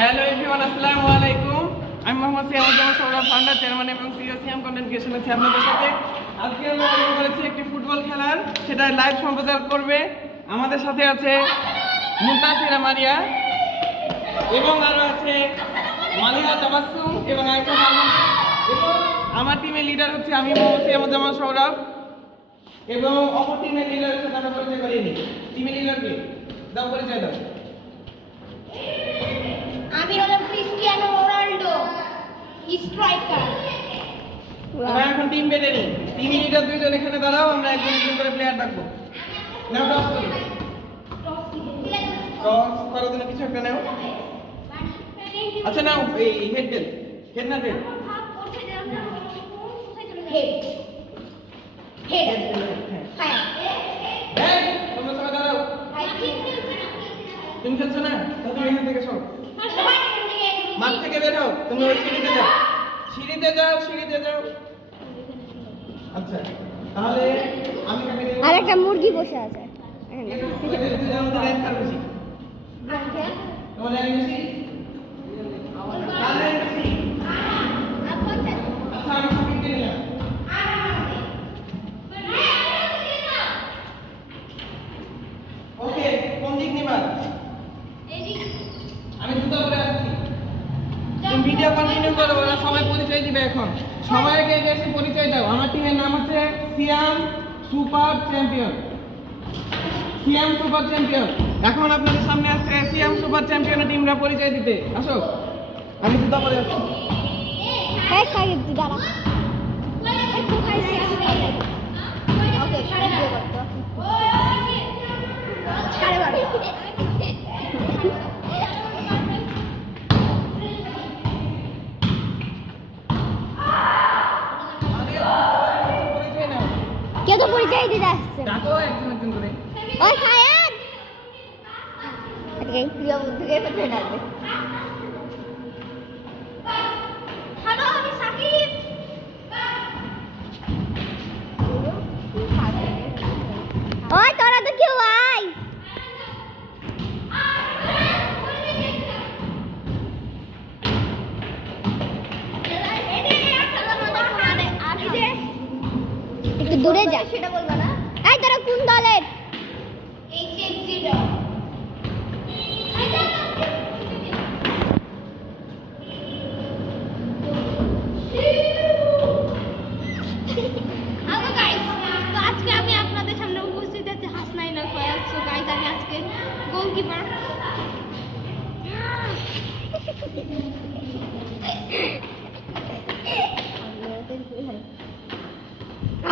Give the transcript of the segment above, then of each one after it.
Hello everyone, আসসালামু আলাইকুম। আমি মোহাম্মদ সিয়ামুজ্জামান সৌরভ, ফাউন্ডার, চেয়ারম্যান এবং সিইও সিয়াম কন্টেন্ট ক্রিয়েশন আছি আপনাদের সাথে। আজকে আমরা আয়োজন করেছি একটি ফুটবল খেলার, সেটা লাইভ সম্প্রচার করবে। আমাদের সাথে আছে মুনতাসিরা মারিয়া এবং আরও আছে মালিহা তাবাসসুম এবং আয়েশা সালমান। এবং আমার টিমের লিডার হচ্ছে আমি মোহাম্মদ সিয়ামুজ্জামান সৌরভ এবং অপর টিমের লিডারের সাথে আমরা পরিচয় করিয়ে নিই। টিমের লিডারকে দাও, পরিচয় দাও। আমি হলাম ক্রিস্টিয়ানো রোনাল্ডো, স্ট্রাইকার। আমরা এখন টিম বেঁধে নিই। টিম লিডার দুইজন এখানে দাঁড়াও, আমরা একজন একজন করে প্লেয়ার ডাকবো। নাও টস করি। টস করার জন্য কিছু একটা নাও। আচ্ছা নাও, এই হেড না হেড। এই তোমরা সবাই দাঁড়াও। তুমি খেলছো না? তাহলে তুমি এখান থেকে সরো। মাঠ থেকে বের হও, তুমি ওই সিঁড়িতে যাও। সিঁড়িতে যাও। আচ্ছা, তাহলে আমি কাকে দেব? আর একটা মুরগি বসে আছে। তোমার র্যাঙ্ক বেশি? কার র্যাঙ্ক বেশি? আচ্ছা, আমি সাকিবকে নিলাম। ওকে, কোন দিক নিবা? আমি জুতা পরে আসছি। তুমি ভিডিও কন্টিনিউ করো, ওরা সবাই পরিচয় দিবে এখন। সবাইকে এসে পরিচয় দাও। আমার টিমের নাম হচ্ছে সিয়াম সুপার চ্যাম্পিয়ন। সিয়াম সুপার চ্যাম্পিয়ন। এখন আপনাদের সামনে আসছে সিয়াম সুপার চ্যাম্পিয়নের টিমরা পরিচয় দিতে। আসো, আমি জুতা পরে আসছি। এই সাইড দি দাঁড়া। একটু খাইছি আমি। ওকে, সাড়ে দিয়ে করতে। সাড়ে বারো। পরিচয় নাও। কে তো পরিচয় দিতে আসছে? ডাকো একজন একজন করে। ওই খায়াত। আজকে প্রিয় বন্ধুকে পরিচয় ডাকবে। হ্যালো, আমি সাকিব। ওই তোরা তো কেউ আয়। একটু দূরে যা, সেটা বলবো না। এই তোরা কোন দলের? আজকে আমি আপনাদের সামনে উপস্থিত আছি হাসনাইনা ফয়াজ। সো গাইস, আমি আজকে গোলকিপার।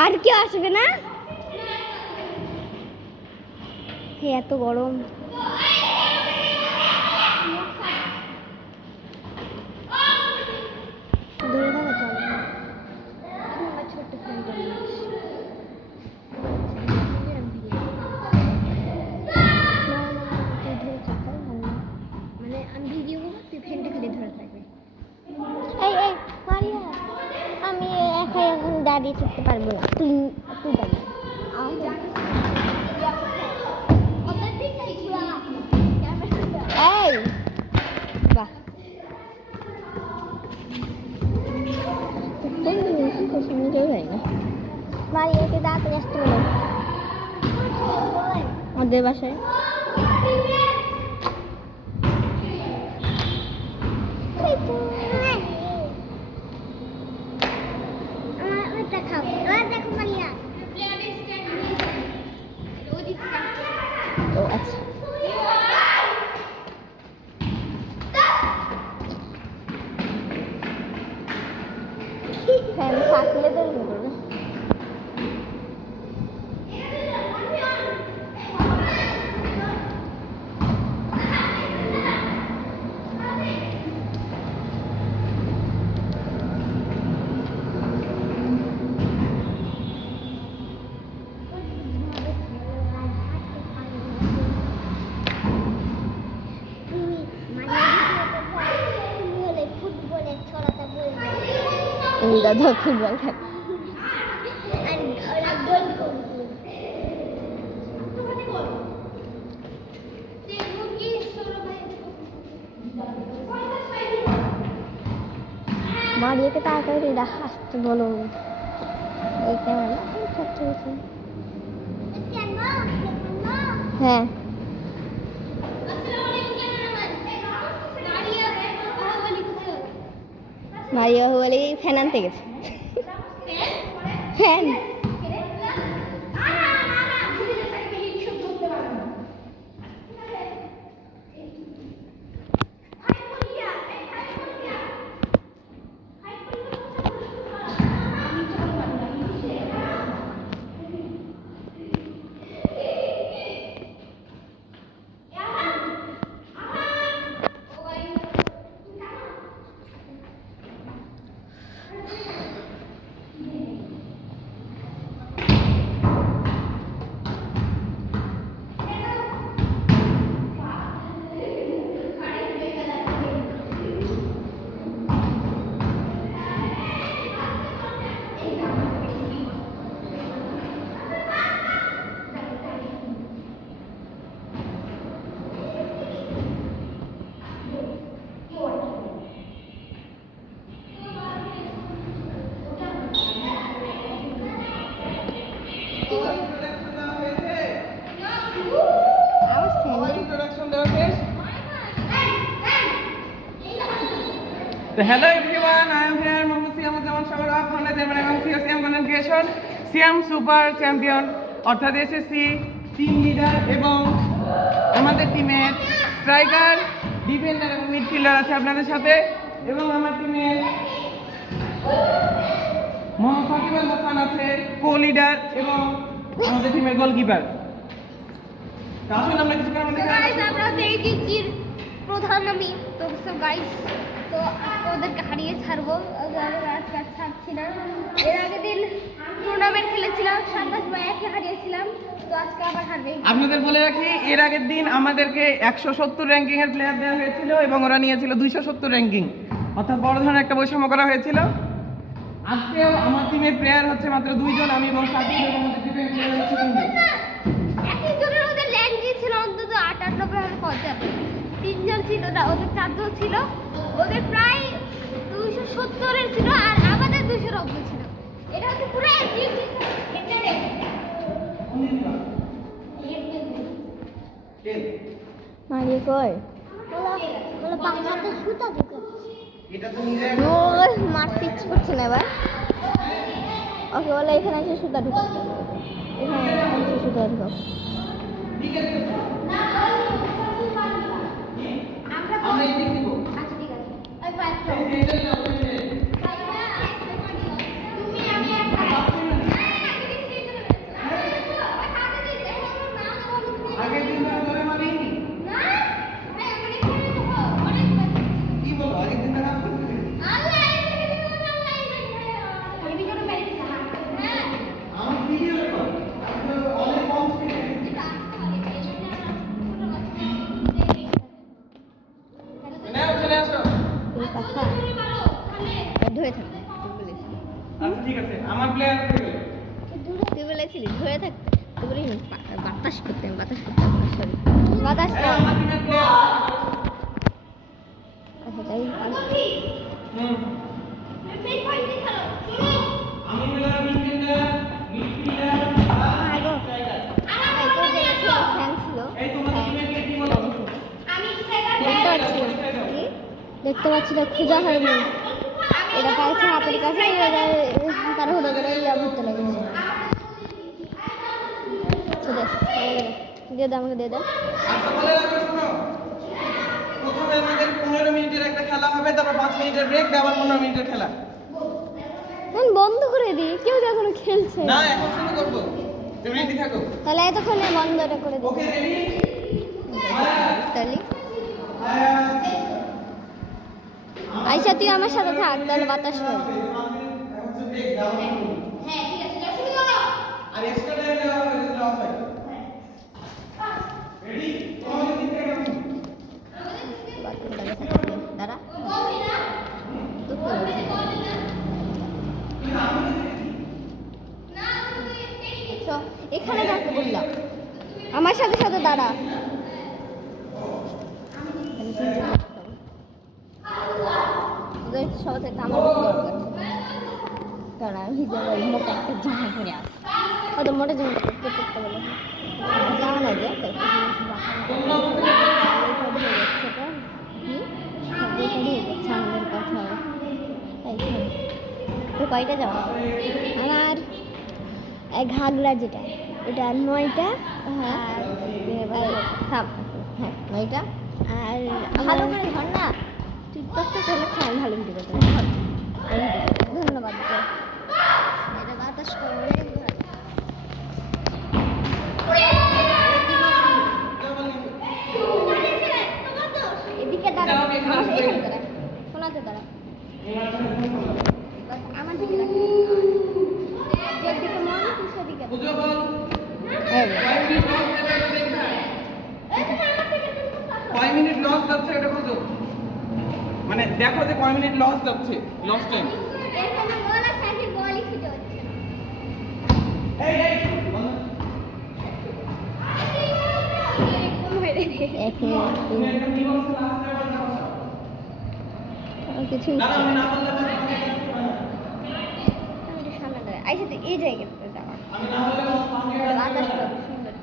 আর কেউ আসবে না? হে, এত গরম। দূরে থাকা চলে না। আমার ছোট্ট ফোনটা মানে আমি ভিডিও করবো, তুই ফ্যানটা খালি ধরে থাকবে। এই মারিয়া, আমি একাই এখন দাঁড়িয়ে থাকতে পারবো না। তুই দাঁড়িয়ে। এই বাহ, কেউ হয় না। মারিয়াকে তাড়াতাড়ি আসতে বলো আমাদের বাসায়। ও আচ্ছা, ফ্যান থাকলে তো করবে। দাদা ফুটবল খেলে। মারিয়াকে তাড়াতাড়ি আসতে বলো। এই কেমন হ্যাঁ মারিয়া বলে ফ্যান আনতে গেছে। ফ্যান আমার স্যান্ডেল ইন্ট্রোডাকশন দেওয়া শেষ। তো hello everyone, I am here Mohammad Siamuzzaman Sarwar, founder chairman এবং CEO Siam content creation. Siam super champion অর্থাৎ এসএসসি টিম লিডার এবং আমাদের টিমের স্ট্রাইকার, ডিফেন্ডার এবং মিডফিল্ডার আছে আপনাদের সাথে, এবং আমার টিমের মোহাম্মদ সাকিব আল হাসান আছে কো লিডার এবং আমাদের টিমের গোলকিপার। আসুন আমরা কিছুক্ষণ আমাদের গাইস আমরা তো এই জিজির প্রধান আমি তো গাইস তো ওদেরকে হারিয়ে ছাড়বো। আজকে আর ছাড়ছি না। এর আগের দিন টুর্নামেন্ট খেলেছিলাম 27-1 হারিয়েছিলাম, তো আজকে আবার হারবে। আপনাদের বলে রাখি, এর আগের দিন আমাদেরকে 170 র্যাঙ্কিং এর প্লেয়ার দেওয়া হয়েছিল এবং ওরা নিয়েছিল 270 র্যাঙ্কিং, অর্থাৎ বড় ধরনের একটা বৈষম্য করা হয়েছিল। আজকেও আমার টিমের প্লেয়ার হচ্ছে মাত্র 2 জন, আমি এবং সাকিব, এবং আমাদের টিমের প্লেয়ার হচ্ছে 3 জন। একজনের ওদের র্যাঙ্কিং ছিল অন্তত 98 আর 95, 3 জন ছিল না, ওদের 4 জন ছিল, ওদের প্রায় 270 এর ছিল আর আমাদের 290 ছিল। এটা হচ্ছে পুরো মারিয়া কই বলে পাখাতে সুতা দিতে এটা তো নিজে ওই মারপিট করছে না এবার। ওকে বলে এখানে এসে সুতা ঢুকাও, এখানে এসে সুতা ঢুকাও। আমরা এই দিক দিব। আচ্ছা ঠিক আছে ওই পাঁচ তুমি আমি একটা আগের দিন তো ধরে মারিনি। কি বলো, আগের দিন তারা আসছে? আমার ভিডিও রেকর্ড অনেক কম স্পিডে। নাও চলে আসো। এই পাখা ধরে থাকবে তুই বলেছিলি। আচ্ছা ঠিক আছে, আমার প্লেয়ার থেকে তুই বলেছিলি ধরে থাকতে, তুই বলিস বাতাস করতে সরি বাতাস এই আমার টিমের প্লেয়ার। আচ্ছা তাই আমি প্লেয়ার, মিডফিল্ডার আগো তো যে ফ্যান ছিল এই তোমাদের টিমের কে কি বলো? দেখতে পাচ্ছি না খুঁজা হয়নি, এটা পাইছে হাতের কাছে, তার হলো করে ঘুরতে লেগেছে। দিয়ে দে আমাকে দিয়ে দে। আচ্ছা বলে রাখো, শোনো, প্রথমে আমাদের 15 মিনিটের একটা খেলা হবে, তারপর 5 মিনিটের ব্রেক, আবার 15 মিনিটের খেলা। বন্ধ করে দিই, কেউ যখন খেলছে না এখন শুরু করবো, তুমি রেডি থাকো। তাহলে এতক্ষণে বন্ধটা করে দিই। Okay ready? তাহলে আইসা তুই আমার সাথে থাক, তাহলে বাতাস পাবে। আর এক্সট্রা টাইম দেওয়া হবে যদি অফ হয়। রেডি? তোমাদের দিক থেকে কেমন? দাঁড়া এখানে থাকতে বললাম, আমার সাথে সাথে দাঁড়া। হচ্ছে সবার থেকে আমার বেশি গরম লাগছে কারণ আমি হিজাবে মোটা একটা জামা পরে আসি হয়তো মোটা জামা পরতে বলে জামা না যে আমাদের কথা তো কয়টা যাওয়া আমার ঘাগরা যেটা ওটা 9টা হ্যাঁ 9টা আর ভালো করে ধর না তুই তোর তো লাগছে আমি ভালো ভিডিও করতে ধন্যবাদ এটা বাতাস করে এদিকে দাঁড়া শোনাতে দাঁড়া আমার দিকে রাখি যেদিকে মন তুই সেদিকে কয় মিনিট লস যাচ্ছে এটা বুঝো মানে দেখো যে কয় মিনিট লস যাচ্ছে লস টাইম এখানে বল আর সাইডে বলই খুঁজে হচ্ছে এক মিনিট কিছু সামনে দাঁড়ায় আইসা তুই এই জায়গাতে যাওয়া বাতাস সুন্দর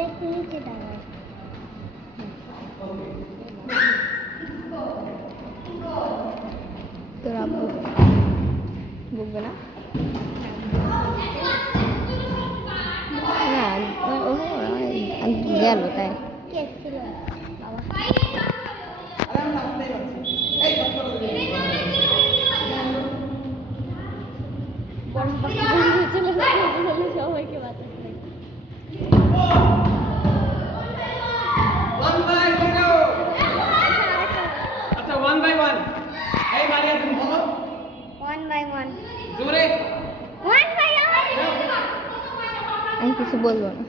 এক নিচে দাঁড়ায় তোর আব্বু বুঝবে না গেল তাই কে ছিল বাবা সবাইকে বাতাস আচ্ছা 1 বাই 1 এই মারিয়া তুমি বলো 1 বাই 1 জোরে 1 বাই 1 আমি কিছু বলবো না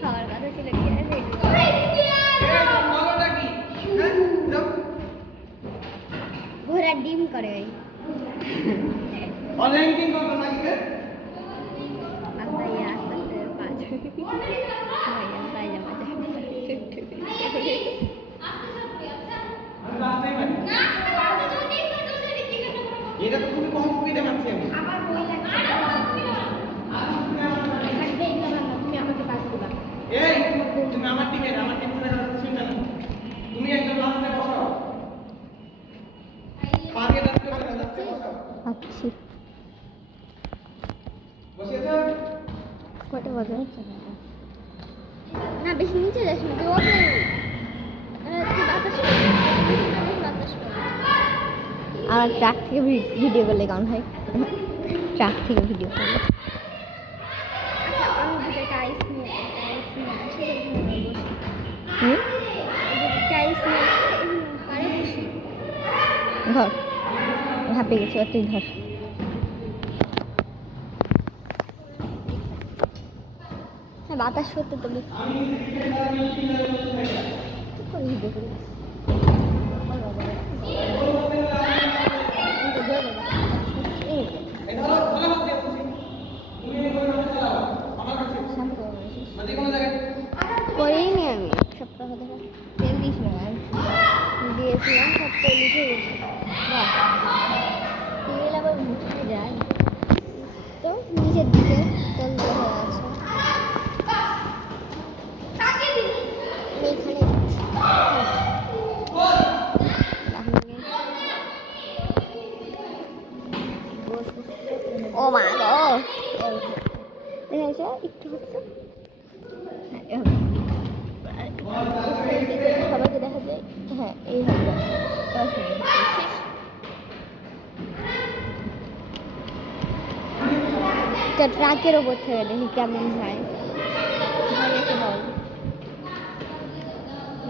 খাওয়ার কথা ছিল বলোটা কি হ্যাঁ যাও ঘোড়া ডিম করে অনলাইন কিং করতে নাকি আস্তে আস্তে পাঁচ তাই যাওয়া এটা তো খুবই কম স্পিডে মারছি আমি আমার বই লাগছে তুমি আমাকে পাস দিবা এই তুমি আমার টিমের আমার টিম ছেড়ে কথা শুনবে না তুমি একদম লাস্টে বসাও পারিয়ে ডাকতে হবে না লাস্টে বসাও আচ্ছা বসিয়েছো কটা বাজে না বেশি নিচে যাস না তুই তুই বাতাস বাতাস আমার ট্রাক থেকে ভিডিও করলে কেমন হয় ট্রাক থেকে ভিডিও করলে আচ্ছা আমি দুটো টাইস নিয়ে আসি হুম টাইস নিয়ে আসি পারে বসি ধর হাঁপে গেছে ওর তুই ধর হ্যাঁ বাতাস করতে তো ভিডিও করি এই ধরো ভালো হাত দিয়ে বলছি তুমি এই করে হাতে চালাও আমার কাছে না যে কোনো জায়গায় করিনি আমি সপ্তাহ ধরে তেল দিয়েছিলাম দিয়েছিলাম সব তেল উঠে গেছে তেল আবার উঠে যায় তো নিচের দিকে তেল দেওয়া হয়ে আছে আমি এখানে ও মা গো দেখা যাচ্ছে একটু হচ্ছে সবাইকে দেখা যায় হ্যাঁ এই হবে ট্রাকের ওপর থেকে দেখি কেমন হয়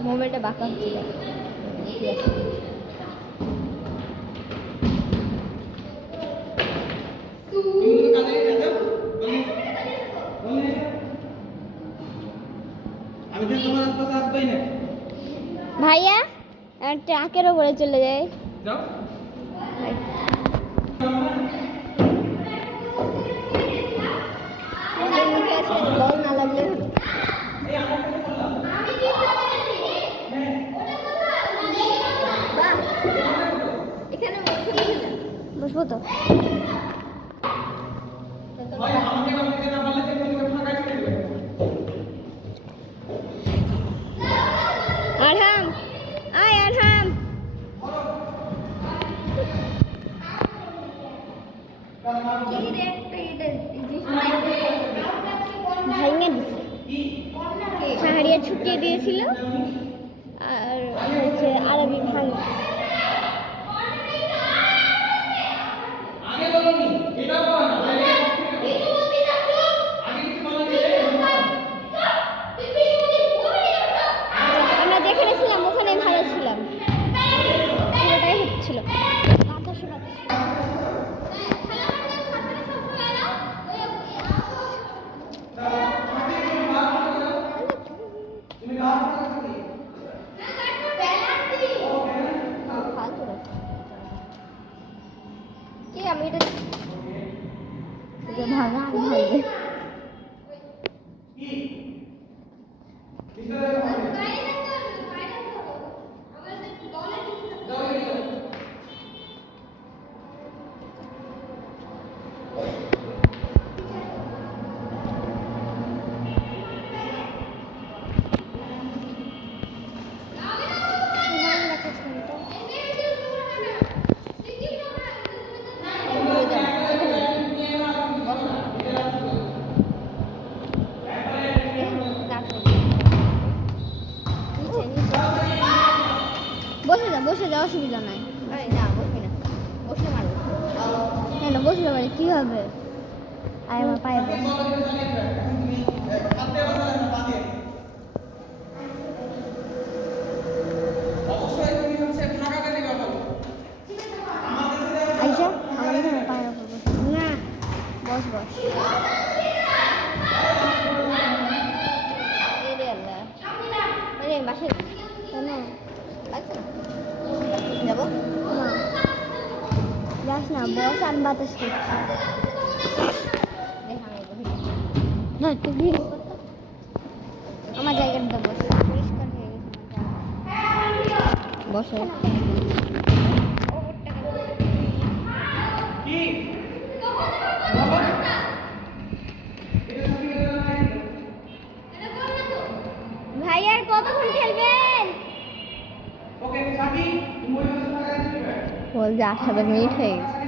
মোবাইলটা বাঁকা হচ্ছে ঠিক আছে আমি তো তোমার আশপাশে আসবেই না ভাইয়া ট্রাকের উপরে চলে যায়। যাও। বল না লাগলে এখানে বসবো তো। ভাই আমাকে না দিতে না বললে যে তুমি ফাঁকা ছেড়ে দিবে। আরহাম, আয় আরহাম। ভাঙে দিছে, শাহরিয়া ছুটিয়ে দিয়েছিল আর হচ্ছে আরবি ভাঙে। আগে বলনি এটা বলো না আগে কিছু বলনি। আমরা যেখানে ছিলাম ওখানে ভালো ছিলাম, পুরোটাই হচ্ছিল। কি আমি এটা ভাঙা আর ভাঙবে বসে যা, অসুবিধা নাই। না বসবি না, বসে মারবো। হ্যাঁ না বসলে মানে কি হবে? আয় আমার পায়ে বস। অবশ্যই তুমি হচ্ছে ফাঁকা কাজে কথা বলো। আইসা আমার এখানে পায়ে উপর বস। না বস বস। এরে আল্লাহ, আরে বাসে কেন যাবো না, যাস না বস, আমি বাতাস করছি। না তুমি আমার জায়গাটা বস, পরিষ্কার হয়ে গেছে বসে। কি ভাই আর কতক্ষণ খেলবেন? ওকে সাকি তুমি ফাঁকা কাজে দিবে। বল যে 18 মিনিট হয়ে গেছে।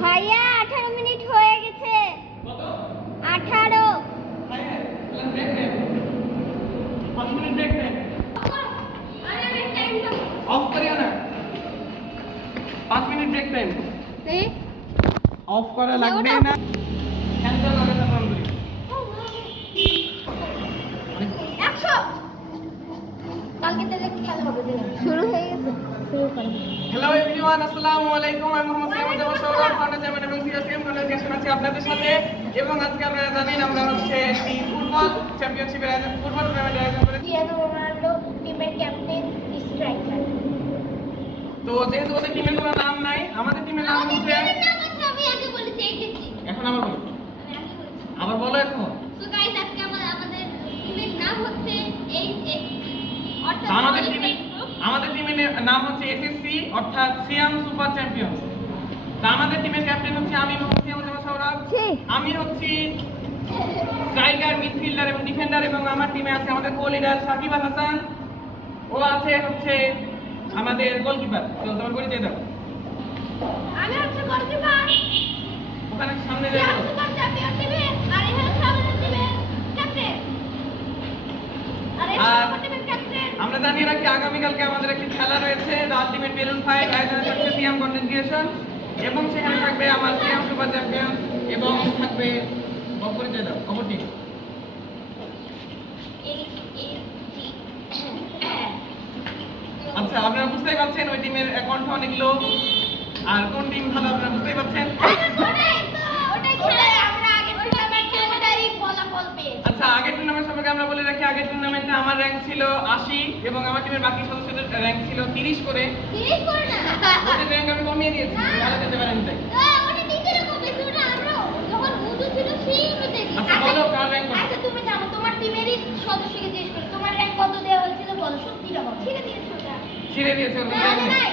ভাইয়া 18 মিনিট হয়ে গেছে। কত? 18। ভাই বলেন ব্রেক নেন। 5 মিনিট ব্রেক নেন। অফ করিও না। 5 মিনিট ব্রেক টাইম। অফ করা লাগবে না। ক্যান্সেল হবে না বন্ধু। 100 কালকে থেকে খেলা হবে শুরু হয়ে গেছে, শুরু করো। হ্যালো এভরিওয়ান, আসসালামু আলাইকুম। আমি মোহাম্মদ সিয়াম জামান সৌরভ, ফাউন্ডার চেয়ারম্যান এবং সিএসএম কনভেনশন আছি আপনাদের সাথে। এবং আজকে আপনারা জানেন আমরা হচ্ছে একটি ফুটবল চ্যাম্পিয়নশিপের আয়োজন, ফুটবল টুর্নামেন্টের আয়োজন করেছি। ক্রিস্টিয়ানো রোনাল্ডো টিমের ক্যাপ্টেন, স্ট্রাইকার। তো যেহেতু ওদের টিমের কোনো নাম নাই, আমাদের টিমের নাম হচ্ছে আমি আগে বলেছি এসেছি এখন আবার বলো, আমি আগে বলেছি আবার বলো এখন। সো গাইস আজকে আমাদের টিমের নাম হচ্ছে এইচএসসি অর্থাৎ আমাদের টিমের নাম হচ্ছে এসএসসি অর্থাৎ সিয়াম সুপার চ্যাম্পিয়ন। তা আমাদের টিমের ক্যাপ্টেন হচ্ছে আমি মোহাম্মদ সিয়াম জামান সৌরভ। আমি হচ্ছি স্ট্রাইকার, মিডফিল্ডার এবং ডিফেন্ডার। এবং আমার টিমে আছে আমাদের কো লিডার সাকিব আল হাসান, ও আছে হচ্ছে আমাদের গোলকিপার। তো তোমার পরিচয় দাও। আমি হচ্ছে গোলকিপার ওখানে সামনে সিয়াম যাও। সুপার চ্যাম্পিয়ন টিমে আর এখানে সামনে টিমে ক্যাপ্টেন আর এই আর সুপার টিমের ক্যাপ্টেন। আমরা জানিয়ে রাখি আগামীকালকে আমাদের একটি খেলা রয়েছে, দ্য আলটিমেট বেলুন ফাইট। আয়োজনে থাকছে সিয়াম কন্টেন্ট ক্রিয়েশন এবং সেখানে থাকবে আমার সিয়াম সুপার চ্যাম্পিয়ন এবং থাকবে পরিচয় দাও অপর টিম। আচ্ছা আপনারা বুঝতেই পারছেন ওই টিমের কণ্ঠ অনেক লো, আর কোন টিম ভালো আপনারা বুঝতেই পারছেন। ওটাই খেলে আমরা আগে টুর্নামেন্টে ওটারই ফলাফল পেয়েছি। আচ্ছা আগের টুর্নামেন্ট সম্পর্কে আমরা বলে রাখি, আগের টুর্নামেন্টে আমার র্যাঙ্ক ছিল 80 এবং আমার টিমের বাকি সদস্যদের র্যাঙ্ক ছিল 30 করে। 30 করে না। ওদের র্যাঙ্ক আমি কমিয়ে দিয়েছি, ভালো খেলতে পারেন তাই। ওটা নিজের কমে ছিল, আমরা যখন উদু ছিল সেই অনুযায়ী। আচ্ছা বলো কার র্যাঙ্ক কত? আচ্ছা তুমি জানো তোমার টিমেরই সদস্যকে জিজ্ঞেস করো তোমার র্যাঙ্ক কত দেওয়া হয়েছিল বলো, সত্যিটা বলো। ছিঁড়ে দিয়েছো ওটা? ছিঁড়ে দিয়েছে ওদের না, র্যাঙ্ক। নাই।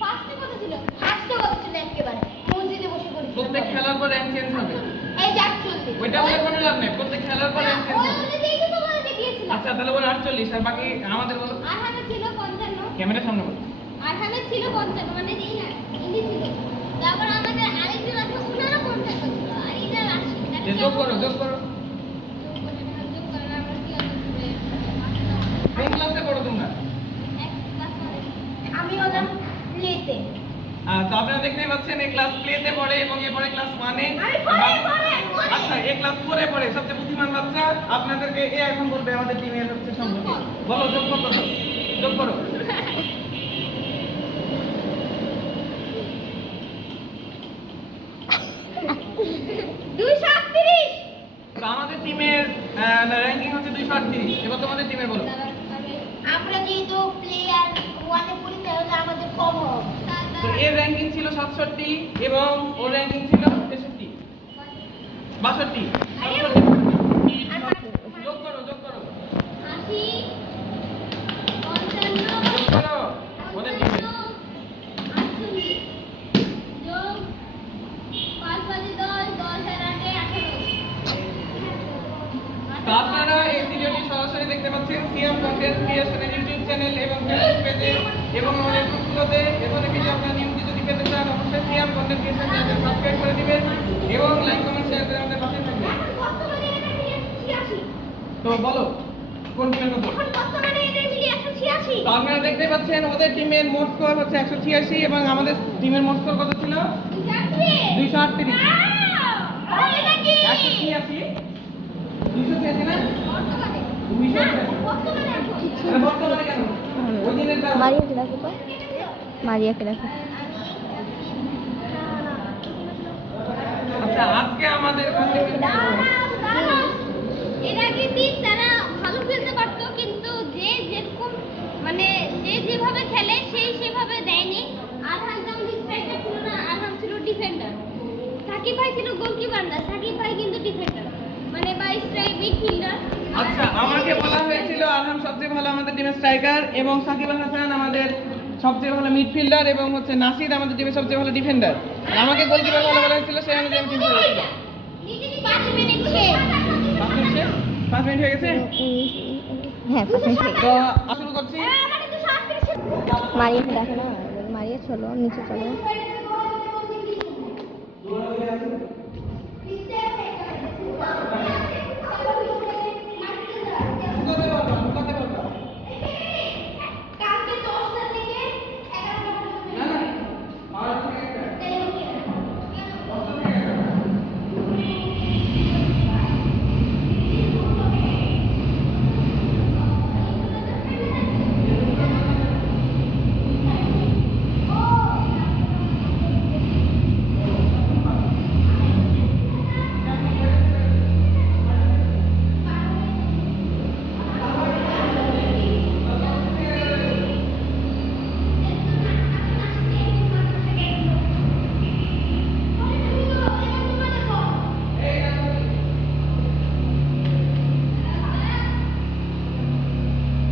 ফার্স্টে কত ছিল? ফার্স্টে কত ছিল একেবারে? মসজিদে বসে করেছিল। প্রত্যেক খেলার পর র্যাঙ্ক চেঞ্জ হবে। এই যে 48। ওইটা বলে কোনো লাভ নেই, প্রত্যেক খেলার পর র্যাঙ্ক চেঞ্জ ওই হবে। অনুযায়ী তো তোমাদেরকে দিয়েছিলাম। আচ্ছা তাহলে বলো 48, আর বাকি আমাদের বলো। আরহামের ছিল 55, ক্যামেরার সামনে বলো। আরহামের ছিল 55, মানে এই না ইনি ছিল। তারপর আমাদের আরেকজন আছে ওনারও 50 ছিল, আর এটার 80। যে যোগ করো, যোগ করো। যোগ করে আমরা কি হবে? কোন ক্লাসে পড়ো তোমরা? আমি হলাম প্লেতে। তো আপনারা দেখতেই পাচ্ছেন এই ক্লাস প্লেতে পড়ে এবং এরপরে ক্লাস 1-এ। আচ্ছা এই ক্লাস 4-এ পড়ে সবচেয়ে বুদ্ধিমান বাচ্চা। আপনাদেরকে এ এখন বলবে আমাদের টিমের হচ্ছে সম্পর্কে। বলো যোগ করো, যোগ করো। তো আমাদের টিমের র্যাঙ্কিং হচ্ছে 238। এবার তোমাদের টিমের বলো। আমরা যেহেতু প্লেয়ার ওয়ানে পড়ি তাহলে আমাদের কম হবে। তো এর র্যাঙ্কিং ছিল 67 এবং ওর র্যাঙ্কিং ছিল 63, 62। যোগ করো, যোগ করো, 80, 55, যোগ করো ওদের টিমে। 48, যোগ 5 বাজে 10, 10 আর 8 18। তো আপনারা এই ভিডিওটি সরাসরি দেখতে পাচ্ছেন সিএম কন্টেন্ট ক্রিয়েশনের ইউটিউব চ্যানেল এবং ফেসবুক পেজে এবং আমাদের গ্রুপগুলোতে। এবং এই ভিডিও আপনারা নিয়মিত যদি পেতে চান অবশ্যই CM content creation channel subscribe করে দিবেন এবং লাইক কমেন্ট শেয়ার করে আমাদের পাশে থাকবেন। বর্তমানে এটা 186। তো বলো কোন টিমের কথা? এখন বর্তমানে এটা 186। তো আপনারা দেখতে পাচ্ছেন ওদের টিমের মোট স্কোর হচ্ছে 186 এবং আমাদের টিমের মোট স্কোর কত ছিল? 238। এটা কি? 186, 286 না? বর্তমানে 286। বর্তমানে আরে বর্তমানে কেন? ওই দিনের দাম। মারিয়াকে ডাকো তো, মারিয়াকে ডাকো। আচ্ছা আজকে আমাদের এর আগে দিন তারা ভালো খেলতে পারতো, কিন্তু যে যেরকম মানে যে যেভাবে খেলে সেই সেভাবে দেয়নি। আরহাম যেমন স্ট্রাইকার ছিল না, আরহাম ছিল ডিফেন্ডার। সাকিব ভাই ছিল গোলকিপার না, সাকিব ভাই কিন্তু ডিফেন্ডার, মানে বা স্ট্রাইক মিডফিল্ডার। আচ্ছা আমাকে বলা হয়েছিল আরহাম সবচেয়ে ভালো আমাদের টিমের স্ট্রাইকার এবং সাকিব আল হাসান আমাদের সবচেয়ে ভালো মিডফিল্ডার এবং হচ্ছে নাসির আমাদের টিমের সবচেয়ে ভালো ডিফেন্ডার। আমাকে গোলকিপার ভালো বলা হয়েছিল, সেই অনুযায়ী আমি টিম করেছিলাম। 5 মিনিট শেষ। 5 মিনিট শেষ? 5 মিনিট হয়ে গেছে? হ্যাঁ 5 মিনিট হয়ে গেছে। তো শুরু করছি। আমাদের তো 37। মারিয়াকে ডাকো না, মারিয়া চলো নিচে চলো। ঢুকাতে পারবা, ঢুকাতে পারবা। কালকে 10টা থেকে 11টা পর্যন্ত। না না, আর থেকে একটা।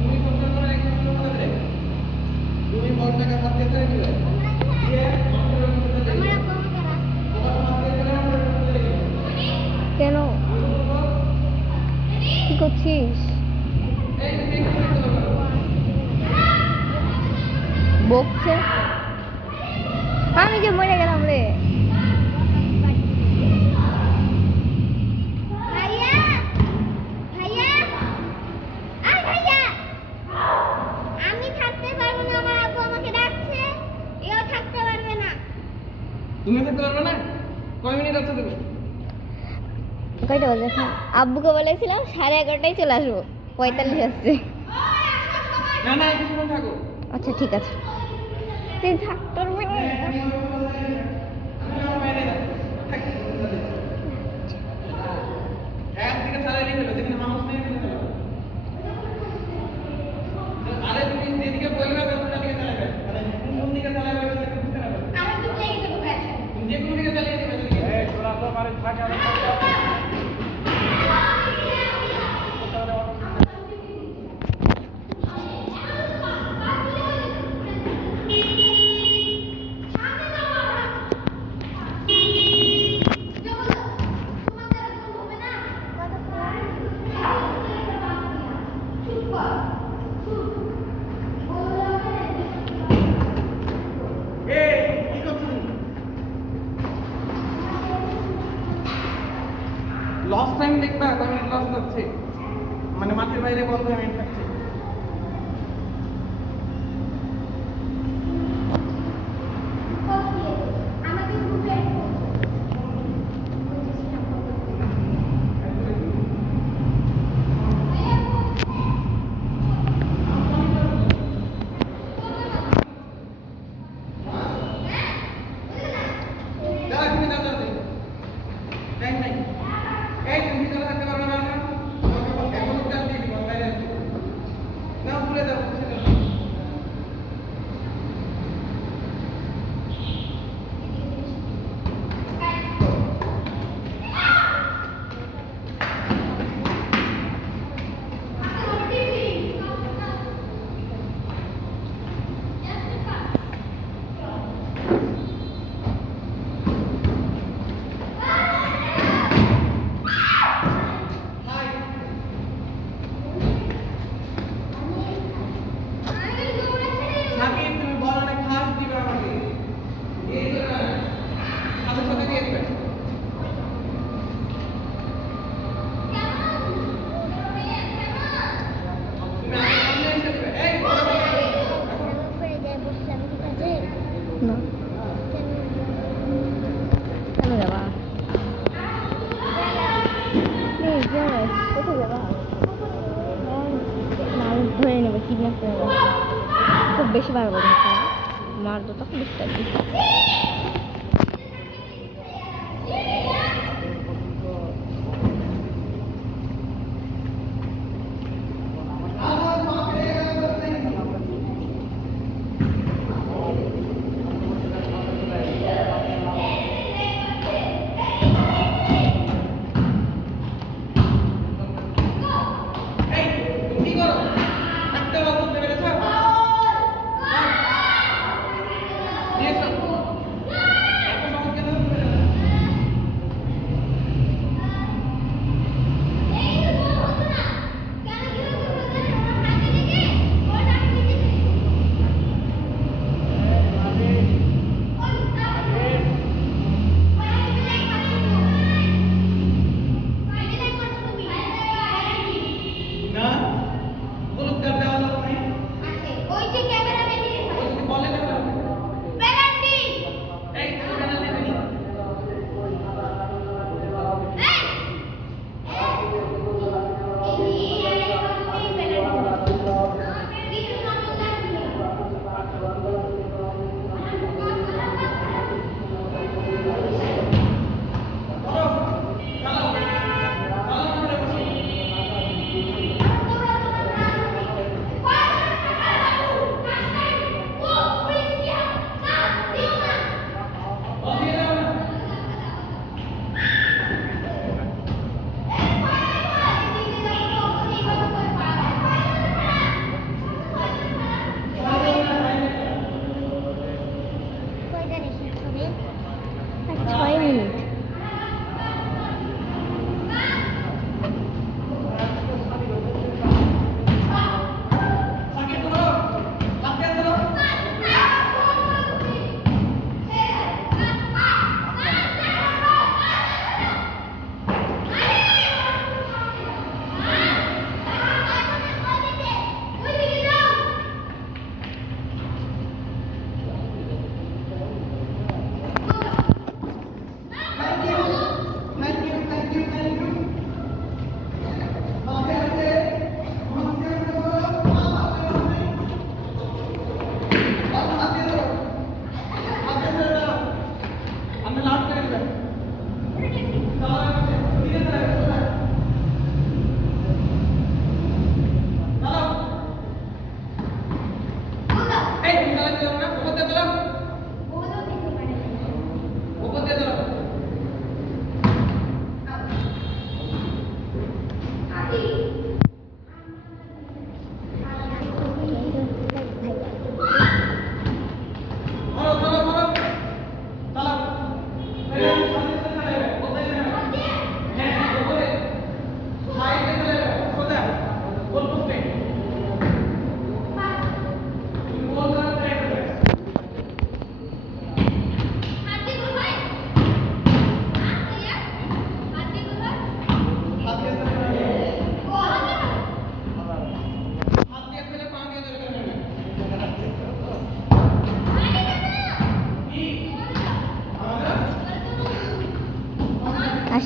তুমি সবসময় মনে রেখো, শুরু করে দে। তুমি বলটাকে হাত দিয়ে ধরে নিবে। দিয়ে বলটার মধ্যে দিয়ে দিবে। তোমার হাত দিয়ে ধরে আমার মধ্যে দিয়ে দিবে। কেন কি করছিস? এই তুমি এখানে চলে যাও। বকছে, আমি যে মরে গেলাম রে। ভাইয়া ভাইয়া আই ভাইয়া, আমি থাকতে পারবো না, আমার আব্বু আমাকে ডাকছে। এও থাকতে পারবে না। তুমি থাকতে পারবে না? কয় মিনিট আছে তুমি? কয়টা বাজে এখন? আব্বুকে বলেছিলাম 11:30টায় চলে আসবো, 45 আসছে। না না একটু সময় থাকো। আচ্ছা ঠিক আছে, তুই থাক তোর মেয়ে। একদিকে চালাই নিয়ে ফেলো, যেখানে মানুষ নেই ওখানে ফেলো। বাকি আরো লস টাইম দেখবা কয় মিনিট লস যাচ্ছে মানে মাঠের বাইরে বল কয় মিনিট থাকছে দাঁড়া তুমি দাঁড়া টাইম নাই এই তুমি ভিতরে থাকতে পারবে না না এখন টাইম দিয়ে দিবা বাইরে আসবে না ভুলে যাও সাকিব তুমি বল অনেক ফাস্ট দিবে আমাকে এই তো না সাথে সাথে দিয়ে দিবে তুমি আগে সামনে এসে দিবে এই বল না কেন যাবা কোথায় যাবা মাল ধরে নেবে কিডন্যাপ করে নেবে খুব বেশি বার করে মারবো তখন বুঝতে পারবি এই তুমি কি করো একটা বল করতে পেরেছো নিয়ে এসো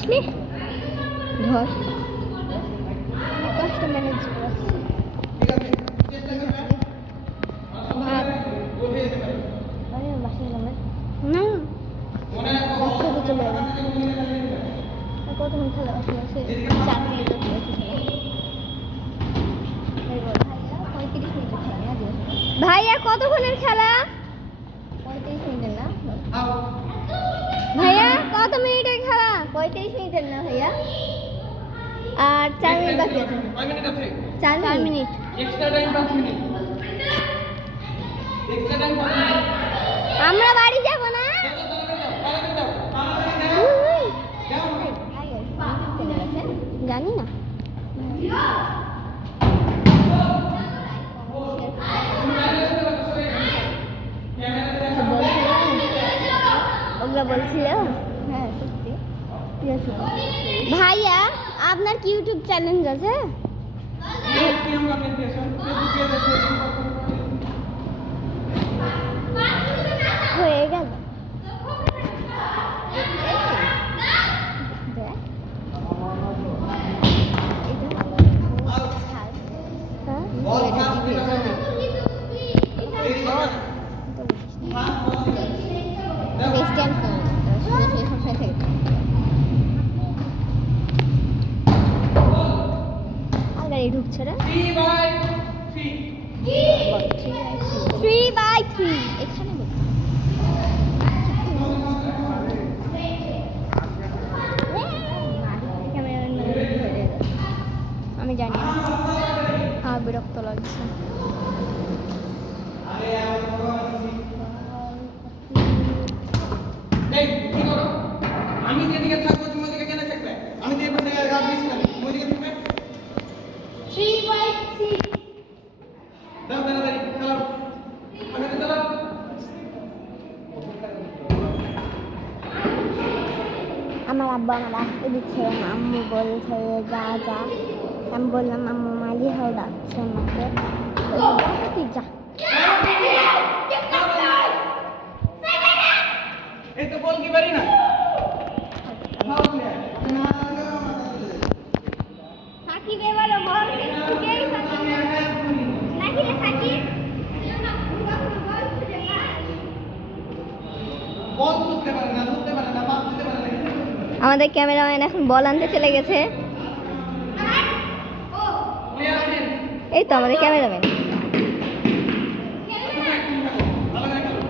আসলি ধর কষ্ট ম্যানেজ করছি ভাত আরে বাসি গেল না বাসি চলে যাবে কতক্ষণ খেলা বাসি আছে 4 মিনিট খেলেছি ভাইয়া কতক্ষণের খেলা 35 মিনিটের না ভাইয়া কত মিনিটের খেলা 35 মিনিটের না ভাইয়া আর 4 মিনিট বাকি আছে কয় মিনিট আছে 4 minute extra time 5 minute extra time 5 minute আমরা বাড়ি যাব না জানি না ওগুলা বলছিল হ্যাঁ সত্যি ভাইয়া আপনার কি ইউটিউব চ্যানেল আছে হয়ে গেল ঢুকছে রে 3/3 এখানে আমি জানি না আমার বিরক্ত লাগছে আমি যেদিকে থাকবো তুমি ওদিকে কেন থাকবে আমি যে কোন জায়গায় গাছ দিয়েছিলাম ওদিকে থাকবে 3/3 দাও তাড়াতাড়ি চালাও আমি তো চালাও আমার আব্বা আমার আসতে দিচ্ছে না আম্মু বলছে যা যা আমি বললাম আম্মু মালি হাও ডাকছে আমাকে তুই যা এই তো বল কি পারি না সাকিব এবারে বল ঠিকই সাকিব নাকি রে সাকিব বল করতে পারে না ধরতে পারে না পাস দিতে পারে না আমাদের ক্যামেরাম্যান এখন বল আনতে চলে গেছে কে আছেন এই তো আমাদের ক্যামেরাম্যান ভালো করে খেলো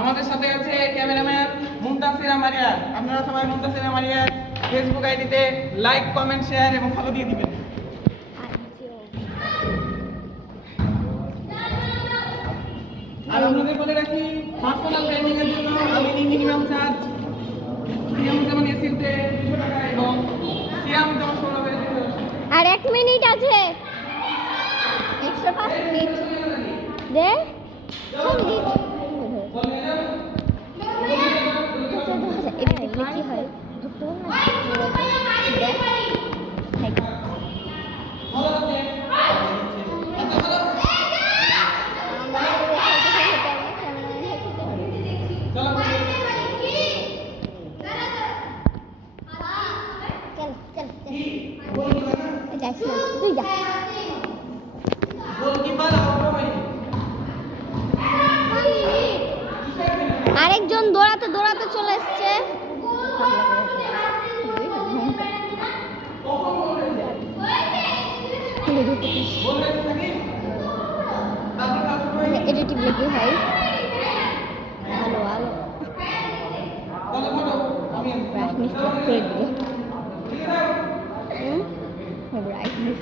আমাদের সাথে আছে ক্যামেরাম্যান মুমতাসিরা মারিয়া আপনারা সবাই মুমতাসিরা মারিয়ার ফেসবুক আইডিতে লাইক কমেন্ট শেয়ার এবং ফলো দিয়ে দিবেন আর আপনাদের বলে রাখি পার্সোনাল ট্রেনিং এর জন্য আমি মিনিমাম চার্জ সিএম যেমন এসিতে 200 টাকা এবং সিএম যেমন সৌরভের আর 1 মিনিট আছে এক্সট্রা 5 মিনিট দে এটা দেখলে কি হয় ঢুকতে তুই যা আরেকজন দৌড়াতে দৌড়াতে চলে এসছে এটা টিপলে কি হয় আলো আলো ব্রাইটনেস অফ করে দিল ব্রাইটনেস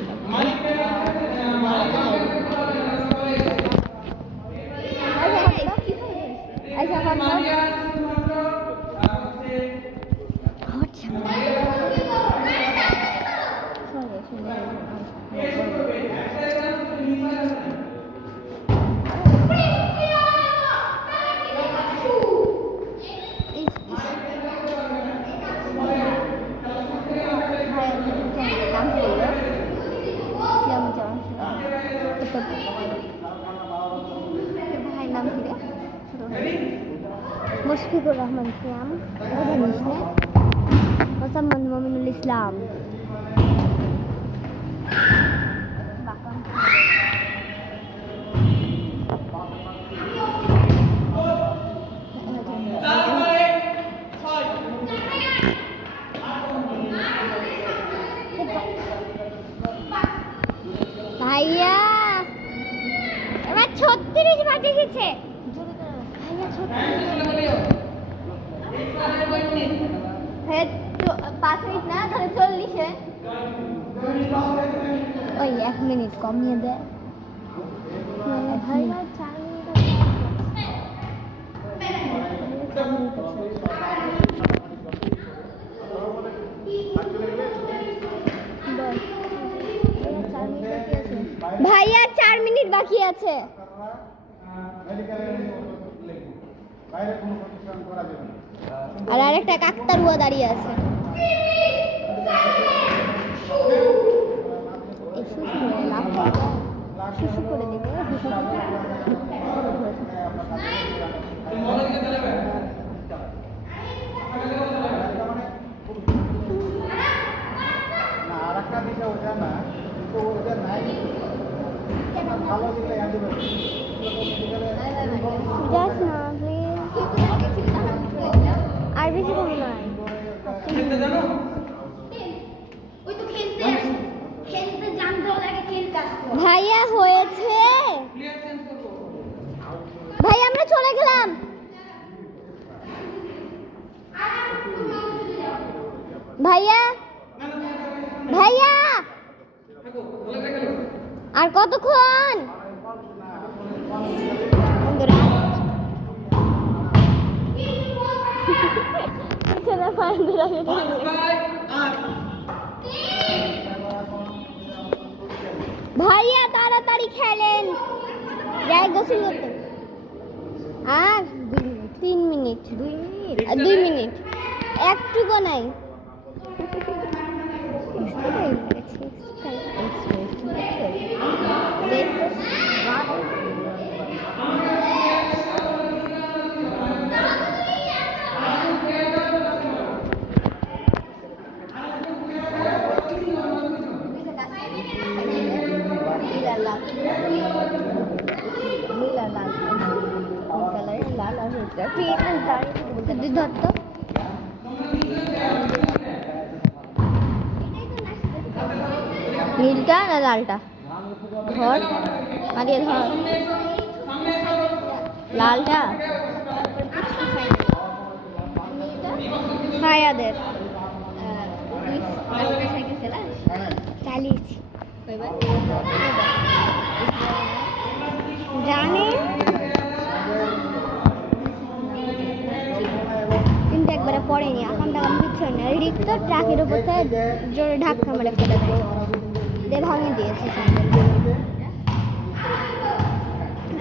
মুশফিকুর রহমান সিয়াম, জানিস না? মোসাম্মদ মমিনুল ইসলাম, ভাইয়া এবার 36 বাজে গেছে। ভাইয়া 5 মিনিট না, তাহলে 40-এ ওই 1 মিনিট কমিয়ে দেয়। ভাইয়া 4 মিনিট ভাইয়া 4 মিনিট বাকি আছে। আর আরেকটা কাকতারুয়া দাঁড়িয়ে আছে। শুশু করে দেবে। যাস না আর বেশি কম নয়। খেলতে জানো? ওই তো খেলতে জানতে লাগে খেলতে আসতো। ভাইয়া হয়েছে। প্লেয়ার চেঞ্জ করবো। ভাই আমরা চলে গেলাম। ভাইয়া ভাইয়া আর কতক্ষণ? ভাইয়া তাড়াতাড়ি খেলেন, যাই গোসল করতে। আর 3 মিনিট 2 মিনিট একটুকু নাই। নীলটা না লালটা? ধর মারিয়ে ধর লালটা। ভাইয়াদের চালিয়েছি জানে, কিন্তু একবারে পড়েনি। এখন দেখলাম কিছু না, রিক্ত ট্রাকের উপর থেকে জোরে ধাক্কা মেরে ফেলে দেয়, দিয়ে ভাঙে দিয়েছে,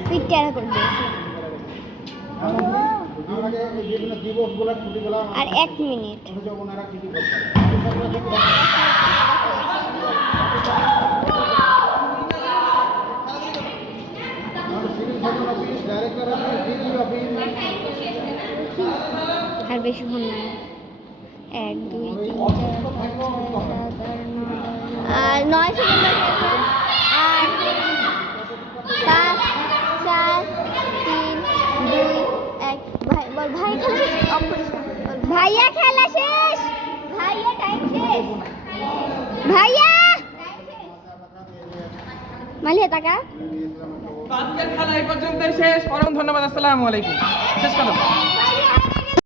সিট টেরা করে দিয়েছে। আর 1 মিনিট। আর বেশিক্ষণ না, 1 2 3 4 5 6 7 8 9 আর 9 সেকেন্ড বাকি আছে। আর 5 4 3 2 1 ভাই বল, ভাই খেলা শেষ। অফ করিস না। ভাইয়া খেলা শেষ। ভাইয়া টাইম শেষ। ভাইয়া মালিয়া টাকা। আজকের খেলা এই পর্যন্তই শেষ। পরম ধন্যবাদ। আসসালামু আলাইকুম। শেষ করো।